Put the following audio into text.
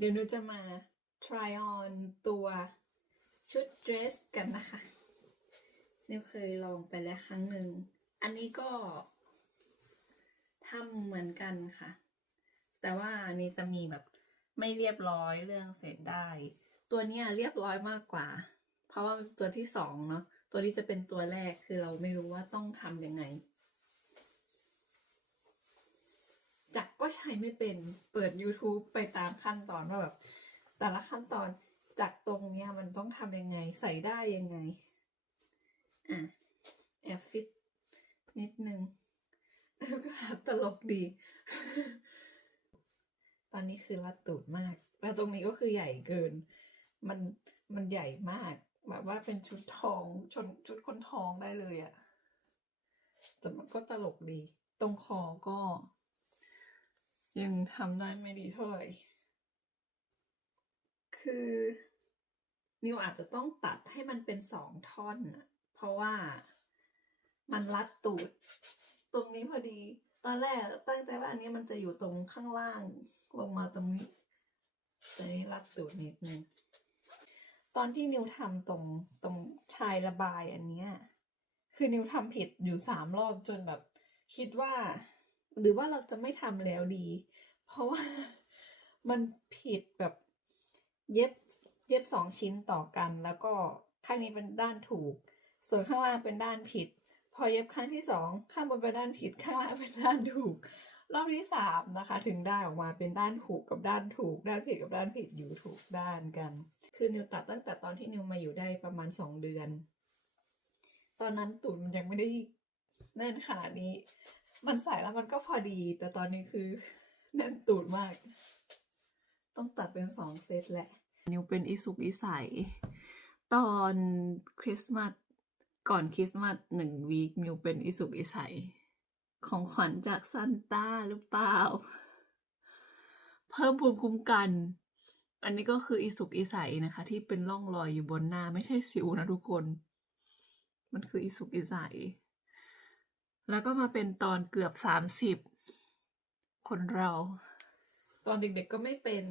เดี๋ยวหนูจะมา try on ตัวชุด dress กันนะคะนิวเคยลองไปแล้วครั้งหนึ่ง อันนี้ก็ทำเหมือนกันค่ะ แต่ว่าอันนี้จะมีแบบไม่เรียบร้อยเรื่องเสร็จได้ ตัวนี้เรียบร้อยมากกว่า เพราะว่าตัวที่สองเนาะ ตัวนี้จะเป็นตัวแรกคือเราไม่รู้ว่าต้องทำยังไง จักก็ใช้ไม่เป็นเปิด YouTube ไปตามขั้นตอนว่าแบบแต่ละขั้นตอนจากตรงเนี้ยมันต้องทำยังไงใส่ได้ยังไง อะ แอบฟิตนิดนึงแล้วก็ตลกดี ตอนนี้คือรัดตูดมาก แล้วตรงนี้ก็คือใหญ่เกิน มันมันใหญ่มาก แบบว่าเป็นชุดทองชนชุดคนทองได้เลยอะแต่มันก็ตลกดี ตรงคอก็ ยังทำได้ไม่ดีเท่าไหร่ คือนิวอาจจะต้องตัดให้มันเป็นสองท่อนนะเพราะว่ามันรัดตูด ตรงนี้พอดี ตอนแรกตั้งใจว่าอันนี้มันจะอยู่ตรงข้างล่างลงมาตรงนี้ แต่นี้รัดตูดนิดนึง ตอนที่นิวทำตรงตรงชายระบายอันเนี้ย คือนิวทำผิดอยู่สามรอบจนแบบ คิดว่า หรือว่าเราจะไม่ทำแล้วดี เพราะว่ามันผิดแบบเย็บเย็บสองชิ้นต่อกัน แล้วก็ข้างนี้เป็นด้านถูก ส่วนข้างล่างเป็นด้านผิด พอเย็บครั้งที่สองข้างบนเป็นด้านผิด ข้างล่างเป็นด้านถูก รอบที่สามนะคะ ถึงได้ออกมาเป็นด้านถูกกับด้านถูก ด้านผิดกับด้านผิดอยู่ถูกด้านกัน คือนิวตัดตั้งแต่ตอนที่นิวมาอยู่ได้ประมาณสองเดือน ตอนนั้นตูดมันยังไม่ได้แน่นขนาดนี้ มันใส่แล้วมันก็พอดี แต่ตอนนี้คือแน่นตูดมาก ต้องตัดเป็นสองเซตแหละ นิวเป็นอิสุกอิสยตอนคริสต์มาสก่อนคริสต์มาสหนึ่งวีคนิวเป็นอิสุกอิสยของขวัญจากซันต้าหรือเปล่า เพิ่มภูมิคุ้มกัน อันนี้ก็คืออิสุกอิสัยนะคะ ที่เป็นร่องรอยอยู่บนหน้าไม่ใช่สิวนะทุกคน มันคืออิสุกอิสัย แล้วก็มาเป็นตอนเกือบสามสิบคนเรา ตอนเด็กๆก็ไม่เป็น